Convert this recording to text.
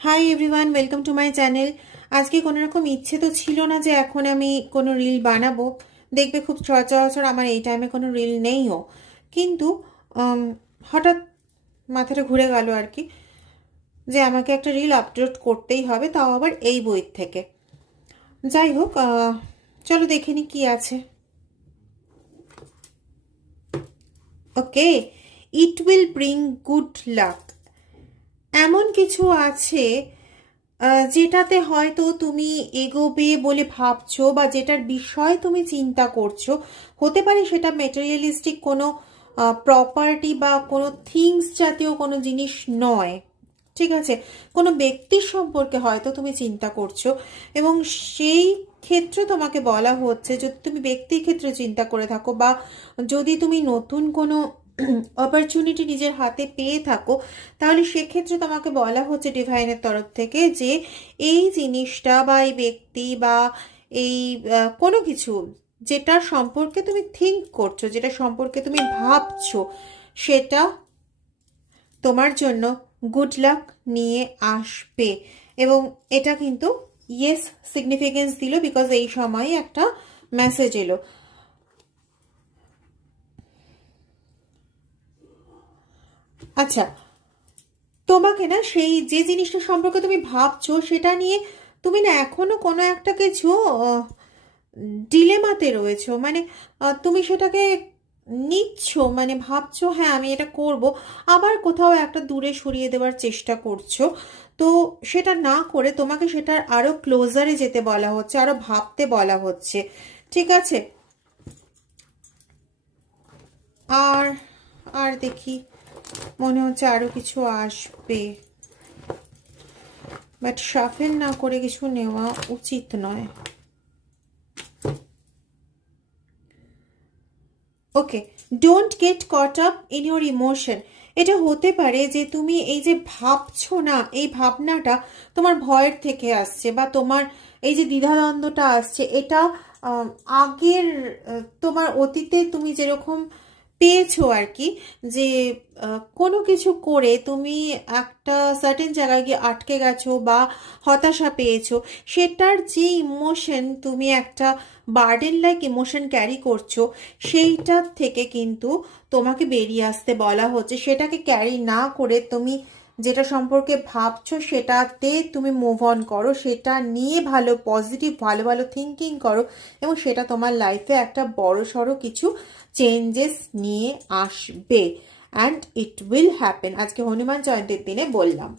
Hi everyone, welcome to my channel. আজকে কোনো রকম ইচ্ছে তো ছিল না যে এখন আমি কোনো রিল বানাবো। দেখবে খুব সচরাচর আমার এই টাইমে কোনো রিল নেইও, কিন্তু উম, হঠাৎ মাথাটা ঘুরে গেল আর কি, যে আমাকে একটা রিল আপলোড করতেই হবে, তাও আবার এই বই থেকে। যাই হোক, চলো দেখে নি কি আছে। Okay, it will bring good luck. এমন কিছু আছে যেটাতে হয়তো তুমি এগোবে বলে ভাবছো, বা যেটার বিষয় তুমি চিন্তা করছো। হতে পারে সেটা মেটেরিয়ালিস্টিক কোনো প্রপার্টি বা কোনো থিংস জাতীয় কোনো জিনিস নয়, ঠিক আছে? কোনো ব্যক্তির সম্পর্কে হয়তো তুমি চিন্তা করছো, এবং সেই ক্ষেত্রে তোমাকে বলা হচ্ছে, যদি তুমি ব্যক্তির ক্ষেত্রে চিন্তা করে থাকো, বা যদি তুমি নতুন কোনো অপরচুনিটি নিজের হাতে পেয়ে থাকো, তাহলে সেক্ষেত্রে তোমাকে বলা হচ্ছে ডিভাইনের তরফ থেকে যে এই জিনিসটা বা এই ব্যক্তি বা এই কোনো কিছু যেটা সম্পর্কে তুমি থিঙ্ক করছো, যেটা সম্পর্কে তুমি ভাবছো, সেটা তোমার জন্য গুড লাক নিয়ে আসবে। এবং এটা কিন্তু ইয়েস সিগনিফিকেন্স দিল, বিকজ এই সময় একটা মেসেজ এলো। আচ্ছা, তোমাকে না সেই যে জিনিসটা সম্পর্কে তুমি ভাবছো সেটা নিয়ে তুমি না এখনো কোনো একটা কিছু ডিলেমাতে রয়েছো, মানে তুমি সেটাকে নিচ্ছ, মানে ভাবছো হ্যাঁ আমি এটা করব, আবার কোথাও একটা দূরে সরিয়ে দেওয়ার চেষ্টা করছো। তো সেটা না করে তোমাকে সেটার আরো ক্লোজারে যেতে বলা হচ্ছে, আরো ভাবতে বলা হচ্ছে, ঠিক আছে? আর আর দেখি, মনে হচ্ছে আরো কিছু আসবে, বাট শাফেল না করে কিছু নেওয়া উচিত নয়। Okay, don't get caught up in your emotion. এটা হতে পারে যে তুমি এই যে ভাবছো না, এই ভাবনাটা তোমার ভয়ের থেকে আসছে, বা তোমার এই যে দ্বিধাদ্বন্দ্বটা আসছে, এটা আহ, আগের তোমার অতীতে তুমি যেরকম পেয়েছো আর কি, যে কোনো কিছু করে তুমি একটা সার্টেন জায়গায় গিয়ে আটকে গেছো বা হতাশা পেয়েছো, সেটার যে ইমোশন, তুমি একটা বার্ডেন লাইক ইমোশন ক্যারি করছো, সেইটার থেকে কিন্তু তোমাকে বেরিয়ে আসতে বলা হচ্ছে। সেটাকে ক্যারি না করে তুমি যেটা সম্পর্কে ভাবছো সেটাতে তুমি মুভ অন করো, সেটা নিয়ে ভালো পজিটিভ ভালো ভালো থিঙ্কিং করো, এবং সেটা তোমার লাইফে একটা বড় সড়ো কিছু চেঞ্জেস নিয়ে আসবে। অ্যান্ড ইট উইল হ্যাপেন, আজকে হনুমান জয়ন্তীর দিনে বললাম।